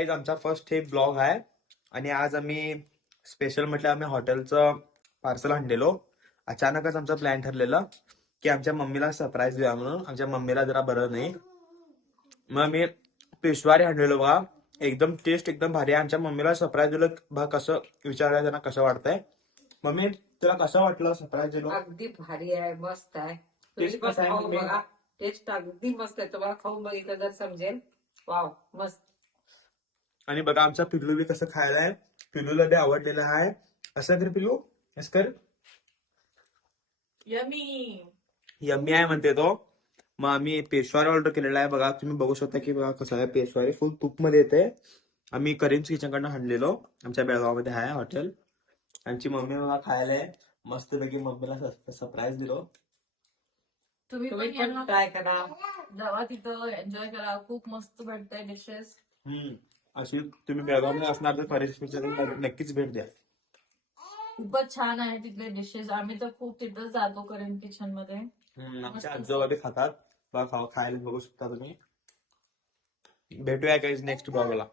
Guys, आमचा first हे blog आहे आणि आज आम्ही स्पेशल म्हटलं आम्ही हॉटेलचं पार्सल आणलेलो. अचानकच आमचा प्लॅन ठरलेला की आमच्या मम्मीला सरप्राईज द्या म्हणून. आमच्या मम्मीला जरा बरं नाही, मग आम्ही पेशवारी आणलेलो बघा. एकदम टेस्ट एकदम भारी आहे. आमच्या मम्मीला सरप्राईज दिलं बघा. कसं विचारायला त्यांना कसं वाटतंय. मम्मी तुला कसं वाटलं सरप्राईज दिलो? अगदी भारी आहे, मस्त आहे. तुम्ही टेस्ट पण कसं आहे खाऊन मम्मी? बघा. टेस्ट अगदी मस्त आहे. तुम्हाला खाऊन बघितलं तर समजेल. वाव, मस्त. आणि बघा आमचा पिल्लू बी कसं खायला आहे. पिल्लूला ते आवडलेलं आहे. असं कर पिल्लू, असं कर. यमी. यम्मी आहे म्हणते तो. मग आम्ही पेशवारी ऑर्डर केलेला आहे बघा. तुम्ही बघू शकता की बघा कसं आहे. पेशवारी फुल तूप मध्ये येते. आम्ही करीम्स किचन कडनं आणलेलो. आमच्या बेळगावमध्ये आहे हॉटेल. आमची मम्मी बघा खायला आहे. मस्तपैकी मम्मीला सरप्राईज दिलो. तुम्ही पण ट्राय करा, जावा तिथं, एन्जॉय करा. खूप मस्त भेटतंय डिशेस. अशी तुम्ही बेळगावमध्ये असणार तर करीम्स किचन नक्कीच भेट द्या. खूपच छान आहे तिथले डिशेस. आम्ही तर खूप तिथं जातो करीम किचन मध्ये. आमच्या आजोबा बी खातात. बघा खायला बघू शकता तुम्ही. भेटूया काही नेक्स्ट ब्लॉगला.